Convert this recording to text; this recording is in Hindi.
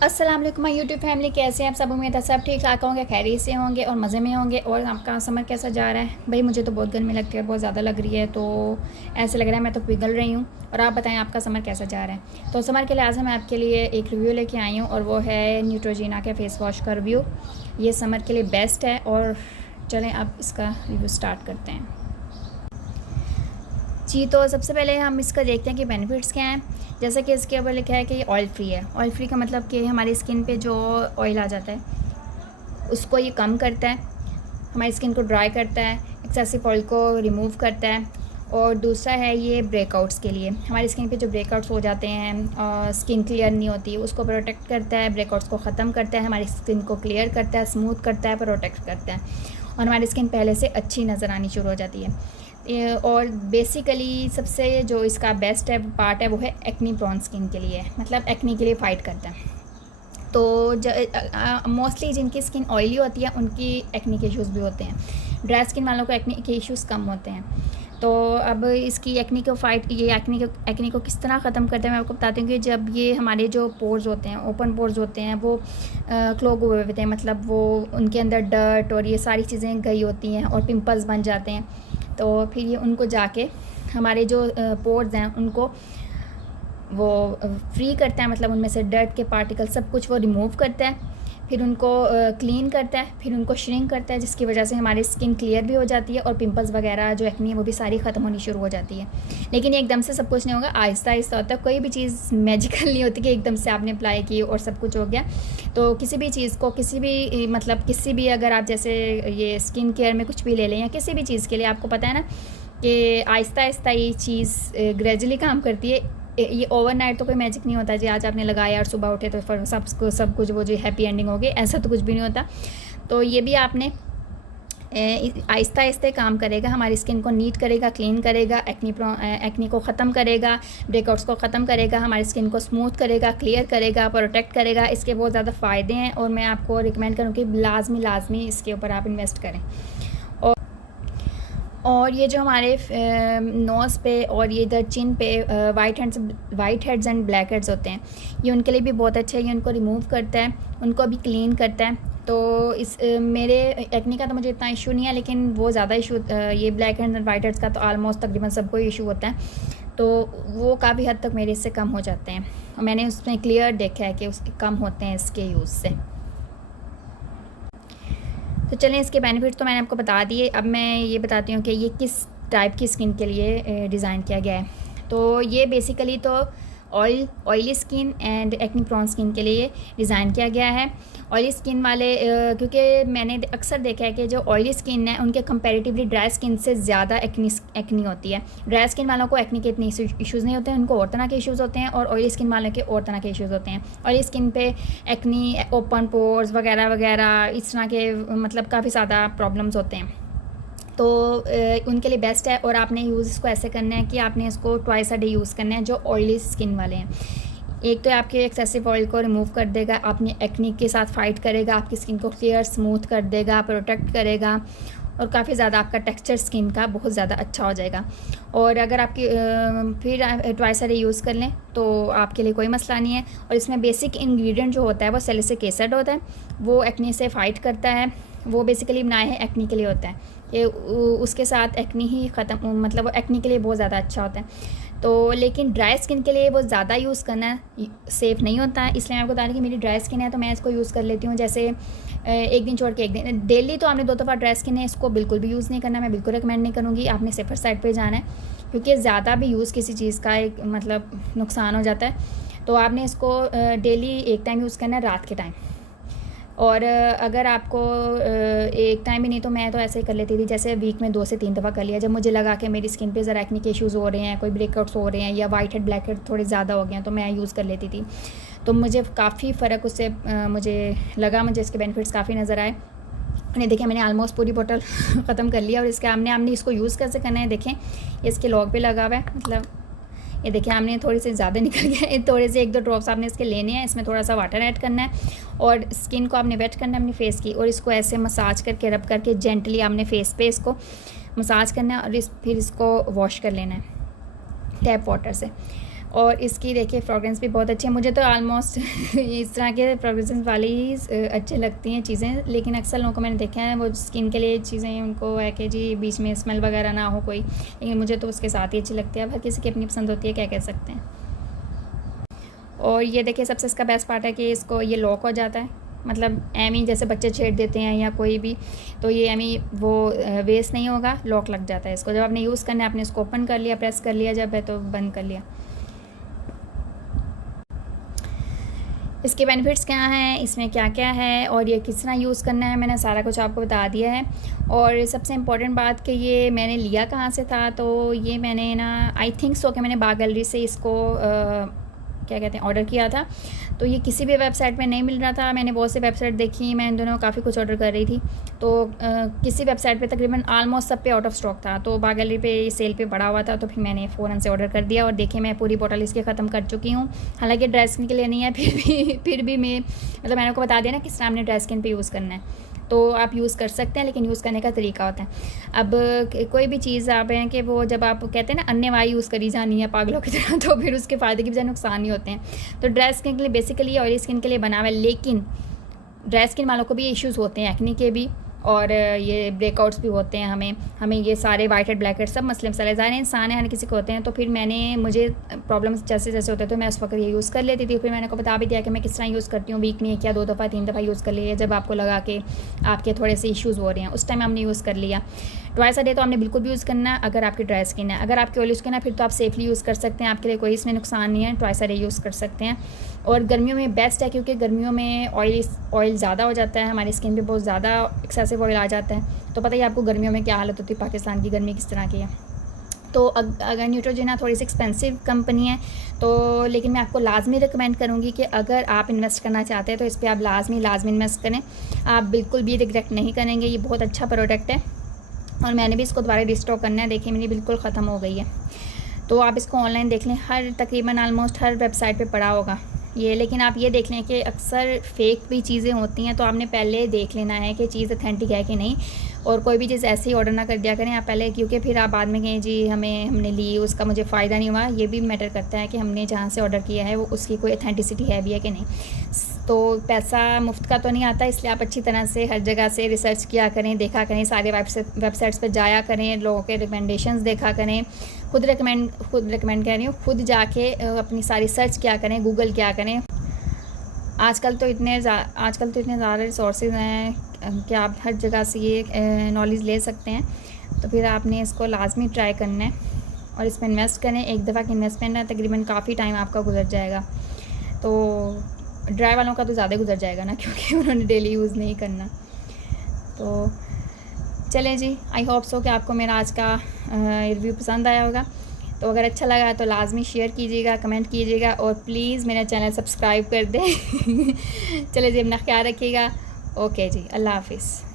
अस्सलाम वालेकुम माय यूट्यूब फैमिली, कैसे हैं आप सब। उम्मीद है सब ठीक ठाक होंगे, खैरियत से होंगे और मज़े में होंगे। और आपका समर कैसा जा रहा है? भाई मुझे तो बहुत गर्मी लगती है, बहुत ज़्यादा लग रही है, तो ऐसे लग रहा है मैं तो पिघल रही हूँ। और आप बताएं आपका समर कैसा जा रहा है। तो समर के लिहाज से मैं आपके लिए एक रिव्यू लेके आई हूँ और वो है न्यूट्रोजीना के फेस वॉश का रिव्यू। ये समर के लिए बेस्ट है और चलें अब इसका रिव्यू स्टार्ट करते हैं जी। तो सबसे पहले हम इसका देखते हैं कि बेनिफिट्स क्या हैं। जैसे कि इसके ऊपर लिखा है कि ये ऑयल फ्री है। ऑयल फ्री का मतलब कि हमारी स्किन पे जो ऑयल आ जाता है उसको ये कम करता है, हमारी स्किन को ड्राई करता है, एक्सेसिव ऑयल को रिमूव करता है। और दूसरा है ये ब्रेकआउट्स के लिए, हमारी स्किन पे जो ब्रेकआउट्स हो जाते हैं, स्किन क्लियर नहीं होती, उसको प्रोटेक्ट करता है, ब्रेकआउट्स को ख़त्म करता है, हमारी स्किन को क्लियर करता है, स्मूथ करता है, प्रोटेक्ट करता है और हमारी स्किन पहले से अच्छी नज़र आनी शुरू हो जाती है। और बेसिकली सबसे जो इसका बेस्ट है पार्ट है वो है एक्नी प्रोन स्किन के लिए, मतलब एक्नी के लिए फ़ाइट करता है। तो मोस्टली जिनकी स्किन ऑयली होती है उनकी एक्नी के इश्यूज़ भी होते हैं, ड्राई स्किन वालों को एक्नी के इश्यूज़ कम होते हैं। तो अब इसकी एक्नी को फाइट, ये एक्नी को किस तरह ख़त्म करते हैं मैं आपको बताती हूँ कि जब ये हमारे जो पोर्स होते हैं, ओपन पोर्स होते हैं, वो क्लॉग हुए होते हैं, मतलब वो उनके अंदर डर्ट और ये सारी चीज़ें गई होती हैं और पिंपल्स बन जाते हैं। तो फिर ये उनको जाके हमारे जो पोर्स हैं उनको वो फ्री करता है, मतलब उनमें से डर्ट के पार्टिकल सब कुछ वो रिमूव करता है, फिर उनको क्लीन करता है, फिर उनको श्रिंक करता है, जिसकी वजह से हमारी स्किन क्लियर भी हो जाती है और पिंपल्स वगैरह जो एक्नी है वो भी सारी ख़त्म होनी शुरू हो जाती है। लेकिन एकदम से सब कुछ नहीं होगा, आहिस्ता आहिस्ता होता है। कोई भी चीज़ मैजिकल नहीं होती कि एकदम से आपने अप्लाई की और सब कुछ हो गया। तो किसी भी चीज़ को किसी भी अगर आप जैसे ये स्किन केयर में कुछ भी ले लें या किसी भी चीज़ के लिए, आपको पता है ना कि आहिस्ता आहिस्ता ये चीज़ ग्रेजुअली काम करती है। ये ओवरनाइट तो कोई मैजिक नहीं होता जी, आज आपने लगाया और सुबह उठे तो सब कुछ वो जो हैप्पी एंडिंग हो गई, ऐसा तो कुछ भी नहीं होता। तो ये भी आपने आहिस्ता आहिस्ता काम करेगा, हमारी स्किन को नीट करेगा, क्लीन करेगा, एक्नी को ख़त्म करेगा, ब्रेकआउट्स को ख़त्म करेगा, हमारी स्किन को स्मूथ करेगा, क्लियर करेगा, प्रोटेक्ट करेगा। इसके बहुत ज़्यादा फ़ायदे हैं और मैं आपको रिकमेंड करूँ कि लाजमी इसके ऊपर आप इन्वेस्ट करें। और ये जो हमारे नोज़ पे और ये इधर चिन पे white heads and black heads होते हैं, ये उनके लिए भी बहुत अच्छा है। ये उनको रिमूव करता है, उनको भी क्लीन करता है। तो मेरे एक्नी का तो मुझे इतना इशू नहीं है, लेकिन वो ज़्यादा इशू ये black heads and white heads का तो आलमोस्ट तकरीबन सबको इशू होता है। तो वो काफ़ी हद तक मेरे इससे कम हो जाते हैं और मैंने उसमें क्लियर देखा है कि उसके कम होते हैं इसके यूज़ से। तो चलें, इसके बेनिफिट्स तो मैंने आपको बता दिए। अब मैं ये बताती हूँ कि ये किस टाइप की स्किन के लिए डिज़ाइन किया गया है। तो ये बेसिकली तो oily skin and acne prone skin के लिए डिज़ाइन किया गया है। ऑयली स्किन वाले क्योंकि मैंने अक्सर देखा है कि जो ऑयली स्किन है उनके कंपैरेटिवली ड्राई स्किन से ज़्यादा एक्नी होती है। ड्राई स्किन वालों को एक्नी के इतने इश्यूज़ नहीं होते हैं, उनको और तरह के इश्यूज़ होते हैं, और ऑयली स्किन वालों के और तरह के इश्यूज़ होते हैं। ऑयली स्किन पे एक्नी, ओपन पोर्स वगैरह वगैरह इस तरह के मतलब काफ़ी ज़्यादा प्रॉब्लम्स होते हैं। तो उनके लिए बेस्ट है। और आपने यूज़ इसको ऐसे करना है कि आपने इसको ट्वाइस अ डे यूज़ करना है, जो ऑयली स्किन वाले हैं। एक तो आपके एक्सेसिव ऑयल को रिमूव कर देगा, अपनी एक्नी के साथ फाइट करेगा, आपकी स्किन को क्लियर स्मूथ कर देगा, प्रोटेक्ट करेगा और काफ़ी ज़्यादा आपका टेक्सचर स्किन का बहुत ज़्यादा अच्छा हो जाएगा। और अगर आपकी फिर ट्वाइस अ डे यूज़ कर लें तो आपके लिए कोई मसला नहीं है। और इसमें बेसिक इंग्रेडिएंट जो होता है वो सैलिसिलिक एसिड होता है, वो एक्नी से फ़ाइट करता है, वो बेसिकली बनाए हैं एक्नी के लिए होता है। ये उसके साथ एक्नी ही ख़त्म, मतलब वो एक्नी के लिए बहुत ज़्यादा अच्छा होता है। तो लेकिन ड्राई स्किन के लिए वो ज़्यादा यूज़ करना सेफ़ नहीं होता है, इसलिए मैं आपको बता रही कि मेरी ड्राई स्किन है तो मैं इसको यूज़ कर लेती हूँ। जैसे एक दिन छोड़ के एक दिन, डेली तो आपने 2 दफ़ा ड्राई स्किन है इसको बिल्कुल भी यूज़ नहीं करना, मैं बिल्कुल रिकमेंड नहीं करूँगी। आपने सेफर साइड पे जाना है, क्योंकि ज़्यादा भी यूज़ किसी चीज़ का एक मतलब नुकसान हो जाता है। तो आपने इसको डेली एक टाइम यूज़ करना है, रात के टाइम। और अगर आपको एक टाइम ही नहीं, तो मैं तो ऐसे ही कर लेती थी, जैसे वीक में 2 से 3 दफ़ा कर लिया। जब मुझे लगा कि मेरी स्किन पे ज़रा एक्नी के इश्यूज़ हो रहे हैं, कोई ब्रेकआउट्स हो रहे हैं या वाइट हेड ब्लैक हेड थोड़े ज़्यादा हो गए हैं, तो मैं यूज़ कर लेती थी। तो मुझे काफ़ी फ़र्क उससे मुझे लगा, मुझे इसके बेनिफिट्स काफ़ी नज़र आए। नहीं देखिए, मैंने आलमोस्ट पूरी बोतल ख़त्म कर लिया। और इसके हमने इसको यूज़ कैसे करना है देखें, ये इसके लॉग पे लगा हुआ है, मतलब ये देखिए हमने थोड़ी सी ज़्यादा निकल गया, थोड़े से 1-2 ड्रॉप्स आपने इसके लेने हैं। इसमें थोड़ा सा वाटर ऐड करना है और स्किन को आपने वेट करना है अपनी फेस की, और इसको ऐसे मसाज करके रब करके जेंटली आपने फेस पे इसको मसाज करना है और फिर इसको वॉश कर लेना है टैप वाटर से। और इसकी देखिए फ्रेगरेंस भी बहुत अच्छी है। मुझे तो आलमोस्ट इस तरह के फ्रेगरेंस वाली ही अच्छी लगती हैं चीज़ें, लेकिन अक्सर लोगों को मैंने देखा है वो स्किन के लिए चीज़ें उनको है कि जी बीच में स्मेल वगैरह ना हो कोई, लेकिन मुझे तो उसके साथ ही अच्छी लगती है। अब हर किसी की अपनी पसंद होती है, क्या कह सकते हैं। और ये देखिए सबसे इसका बेस्ट पार्ट है कि इसको ये लॉक हो जाता है, मतलब एमी जैसे बच्चे छेड़ देते हैं या कोई भी, तो ये एमी वो वेस्ट नहीं होगा, लॉक लग जाता है इसको। जब आपने यूज़ करना है आपने इसको ओपन कर लिया, प्रेस कर लिया, जब है तो बंद कर लिया। इसके बेनिफिट्स क्या हैं, इसमें क्या क्या है और ये किस तरह यूज़ करना है, मैंने सारा कुछ आपको बता दिया है। और सबसे इम्पॉर्टेंट बात कि ये मैंने लिया कहाँ से था, तो ये मैंने ना आई थिंक सो कि मैंने बाग गैलरी से इसको क्या कहते हैं ऑर्डर किया था। तो ये किसी भी वेबसाइट पे नहीं मिल रहा था, मैंने बहुत सी वेबसाइट देखी, मैं इन दोनों काफ़ी कुछ ऑर्डर कर रही थी, तो किसी वेबसाइट पे तकरीबन आलमोस्ट सब पे आउट ऑफ स्टॉक था। तो बाग गैलरी पे सेल पे पड़ा हुआ था, तो फिर मैंने फ़ौरन से ऑर्डर कर दिया। और देखिए मैं पूरी बोतल इसकी ख़त्म कर चुकी हूँ। हालांकि ड्राई स्किन के लिए नहीं है, फिर भी मैं मतलब मैंने आपको बता दिया ना किस तरह हमने ड्राई स्किन पर यूज़ करना है, तो आप यूज़ कर सकते हैं, लेकिन यूज़ करने का तरीका होता है। अब कोई भी चीज़ आप हैं कि वो जब आप कहते हैं ना अन्यवाय यूज़ करी जानी है पागलों की तरह, तो फिर उसके फ़ायदे की बजाय नुकसान ही होते हैं। तो ड्राई स्किन के लिए बेसिकली ऑयली स्किन के लिए बना हुआ है, लेकिन ड्राई स्किन वालों को भी इश्यूज़ होते हैं, एक्ने के भी, और ये ब्रेकआउट्स भी होते हैं, हमें ये सारे वाइट हेड ब्लैक हेड सब मसले मसाले ज़ाहिर इंसान है, हर किसी को होते हैं। तो फिर मुझे प्रॉब्लम्स जैसे जैसे होते थे, तो मैं उस वक्त ये यूज़ कर लेती थी। फिर मैंने को बता भी दिया कि मैं किस तरह यूज़ करती हूँ, वीक में एक या 2 दफ़ा 3 दफ़ा यूज़ कर लिया, जब आपको लगा कि आपके थोड़े से इश्यूज़ हो रहे हैं, उस टाइम आपने यूज़ कर लिया। ट्वाइस अ डे तो आपने बिल्कुल भी यूज़ करना है अगर आपकी ड्राई स्किन है। अगर आपकी ऑयली स्किन है फिर तो आप सेफली यूज़ कर सकते हैं, आपके लिए कोई इसमें नुकसान नहीं है, ट्वाइस अ डे यूज़ कर सकते हैं। और गर्मियों में बेस्ट है, क्योंकि गर्मियों में ऑयल ज़्यादा हो जाता है, हमारी स्किन पे बहुत ज़्यादा एक्सेसिव ऑयल आ जाता है। तो पता ही आपको गर्मियों में क्या हालत होती है, पाकिस्तान की गर्मी किस तरह की है। तो अगर न्यूट्रोजेना थोड़ी सी एक्सपेंसिव कंपनी है, तो लेकिन मैं आपको लाजमी रिकमेंड करूँगी कि अगर आप इन्वेस्ट करना चाहते हैं तो इस पर आप लाजमी इन्वेस्ट करें, आप बिल्कुल भी रिग्रेट नहीं करेंगे। ये बहुत अच्छा प्रोडक्ट है और मैंने भी इसको दोबारा रिस्टॉक करना है, देखिए मेरी बिल्कुल ख़त्म हो गई है। तो आप इसको ऑनलाइन देख लें, हर तकरीबन आलमोस्ट हर वेबसाइट पे पड़ा होगा ये। लेकिन आप ये देख लें कि अक्सर फेक भी चीज़ें होती हैं, तो आपने पहले देख लेना है कि चीज़ ऑथेंटिक है कि नहीं। और कोई भी चीज़ ऐसे ही ऑर्डर ना कर दिया करें आप पहले, क्योंकि फिर आप बाद में कहें जी हमने ली, उसका मुझे फ़ायदा नहीं हुआ। ये भी मैटर करता है कि हमने जहाँ से ऑर्डर किया है वो उसकी कोई ऑथेंटिसिटी है भी है कि नहीं। तो पैसा मुफ्त का तो नहीं आता, इसलिए आप अच्छी तरह से हर जगह से रिसर्च किया करें, देखा करें, सारे वेबसाइट्स पर जाया करें, लोगों के रिकमेंडेशंस देखा करें, खुद रिकमेंड कह रही हूँ, खुद जाके अपनी सारी सर्च किया करें, गूगल किया करें। आजकल तो इतने ज़्यादा रिसोर्सेज हैं कि आप हर जगह से ये नॉलेज ले सकते हैं। तो फिर आपने इसको लाजमी ट्राई करना है और इसमें इन्वेस्ट करें। एक दफ़ा की इन्वेस्टमेंट है, तकरीबन काफ़ी टाइम आपका गुजर जाएगा। तो ड्राई वालों का तो ज़्यादा गुजर जाएगा ना, क्योंकि उन्होंने डेली यूज़ नहीं करना। तो चलें जी, आई होप सो कि आपको मेरा आज का रिव्यू पसंद आया होगा। तो अगर अच्छा लगा तो लाजमी शेयर कीजिएगा, कमेंट कीजिएगा और प्लीज़ मेरा चैनल सब्सक्राइब कर दें। चलिए जी, अपना ख्याल रखिएगा। ओके जी, अल्लाह हाफिज़।